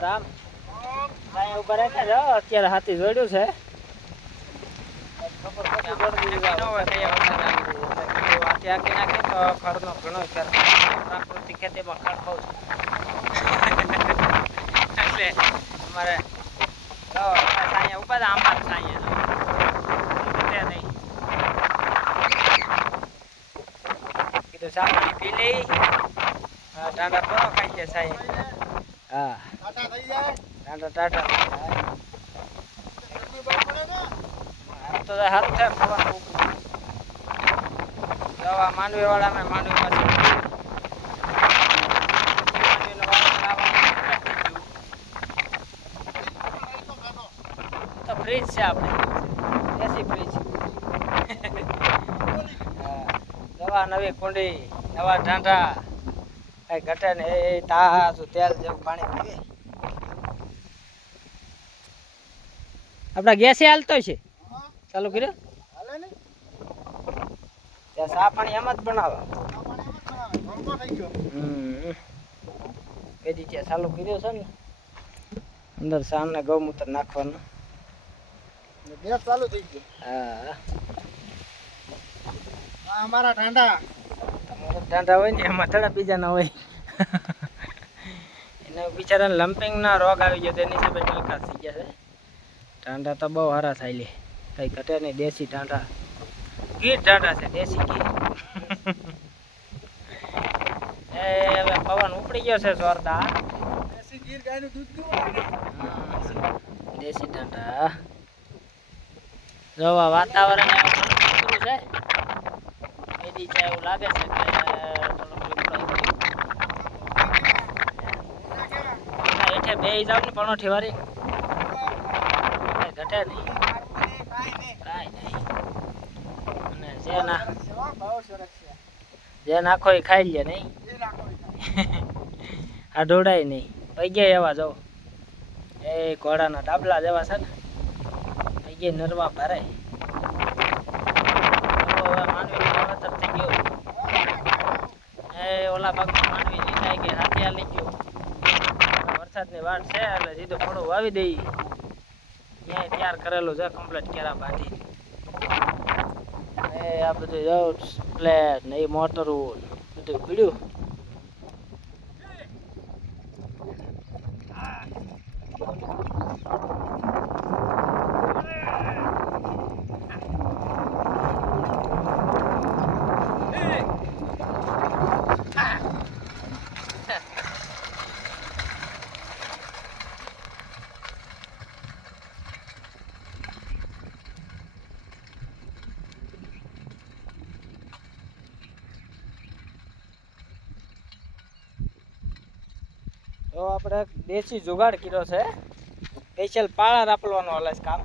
સીતારામ કાંઈ ઉભા રાખે છે અત્યારે હાથી જોડ્યું છે પ્રાકૃતિક ખેતીમાં ખડ બહુ છે એટલે અમારે ઉભા આંબા સાંયે નહીં કીધું સામાન પી લઈ ટાટા પૂરો ખાઈ જાય સાંયે હા ટાટા તો સારું થાય ખાવાનું દવા માંડવી વાળા મેં માંડવી પાસે તો ફ્રીજ છે આપણે એસી ફ્રીજ દવા નવી કુંડી નવા ઢાંઢા કઈ ઘટે ને એ તાજું તેલ જેવું પાણી પીવે આપડા ગેસે હાલતો છે ચાલુ કર્યો ત્યાં સા પાણી એમ જ બનાવે કદી ત્યાં ચાલુ કર્યો છે ને અંદર સામને ગૌમૂત્ર નાખવાનું ગેસ ચાલુ થઈ ગયો હા અમારા ઢાંઢા હોય ને એમાં થોડા બીજા ના હોય એને બિચારાને લમ્પિંગ ના રોગ આવી ગયો તેની હિસાબે નલકા થઈ ગયા છે ઢાંઢા તો બહુ સારા થાય લે કઈ ઘટે નહીં દેશી ઢાંઢા ગીર ઢાંઢા છે દેશી ગીર એ હવે પવન ઉપડી ગયો છે જોરદાર દેશી ગીર ગાયનું દૂધ કેવું લાગે દેશી ઢાંઢા જોવા વાતાવરણ એવું છે એદી છે એવું લાગે છે કે હેઠે બે જાવ ને પણોઠી વાળી ઘટે નહીં કાંઈ નહીં અને જે નાખો એ ખાઈ લે નહીં આ ઢોળાય નહીં પૈગે એવા જો એ ઘોડાના ડાબલા જેવા છે ને પૈગે નરવા ભરાય માંડવી વાવેતર થઈ ગયું એ ઓલા ભાગમાં માંડવી લીધાઈ ગઈ હાથિયા લઈ ગયો વરસાદની વાટ છે એટલે સીધું થોડું વાવી દઈ ત્યાં તૈયાર કરેલું છે કમ્પ્લીટ કેરા બાંધી એ આ બધું જાઉં પ્લેટ ને એ મોટરું બધું પીડ્યું તો આપણે દેશી જુગાડ કર્યો છે સ્પેશિયલ પાળા રાપલવાનો હાલે છે કામ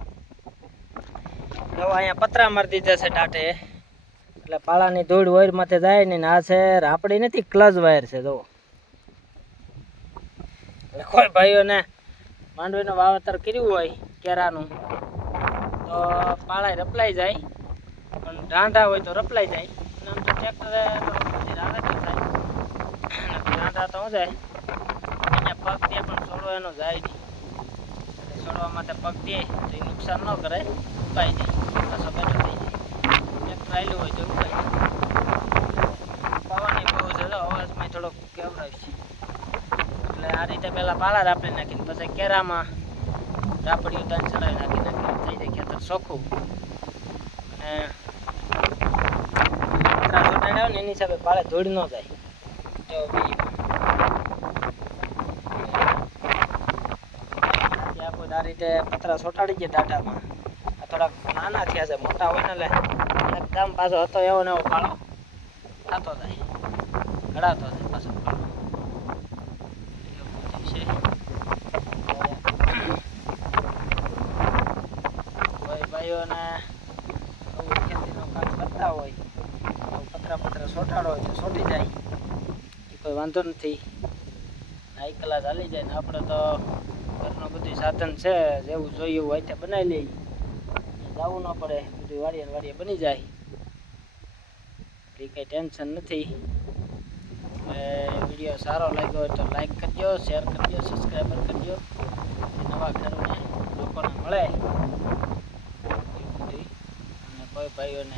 તો અહીંયા પતરા મારી દીધા છે ટાટે એટલે પાળાની ધૂળ વાયર માથે જાય ને આ છે રાપડી નથી ક્લચ વાયર છે જો એટલે કોઈ ભાઈઓને માંડવીનું વાવેતર કર્યું હોય કેરાનું તો પાળા રપલાઈ જાય પણ ઢાંઢા હોય તો રપલાઈ જાય અને આમ તો ટ્રેક્ટરે આવે તો થાય ઢાંઢા તો જાય પગ દે પણ છોડો એનો જાય નહીં એટલે છોડવા માટે પગ દે તો એ નુકસાન ન કરે ઉપાય જાય પાછો બેઠો થઈ જાય એક ટ્રાયલું હોય તો ઉપાય પવન બહુ છે તો અવાજમાં થોડોક કેવડાય છે એટલે આ રીતે પહેલાં પાળા રાપડી નાખીને પછી કેરામાં રાપડીઓ દાન ચડાવી નાખીને થઈ જાય ખેતર ચોખ્ખું અને પતરા ચોટાડ્યા હોય ને એની હિસાબે પાળે ધૂળ ન જાય તો બીજી આ રીતે પતરા સોટાડી ગયા ટાટામાં આ થોડાક નાના થયા છે મોટા હોય ને એટલે એકદમ પાછો હતો એવો ને એવો પાળો થતો જાય ઘડાતો જાય પાછો પાળો કોઈ ભાઈઓને ખેતીનું કામ કરતા હોય પતરા સોટાડો હોય તો સોટી જાય એ કોઈ વાંધો નથી આ કલાક ચાલી જાય ને આપણે તો ઘરનું બધું સાધન છે જેવું જોઈએ એવું હોય બનાવી લઈએ જવું ન પડે બધું વાડીએ બની જાય એ કંઈ ટેન્શન નથી એટલે વિડીયો સારો લાગ્યો હોય તો લાઈક કરજો, શેર કરજો, સબસ્ક્રાઈબર કરજો, નવા ખેડૂતને લોકોને મળે એ બધી. અને કોઈ ભાઈઓને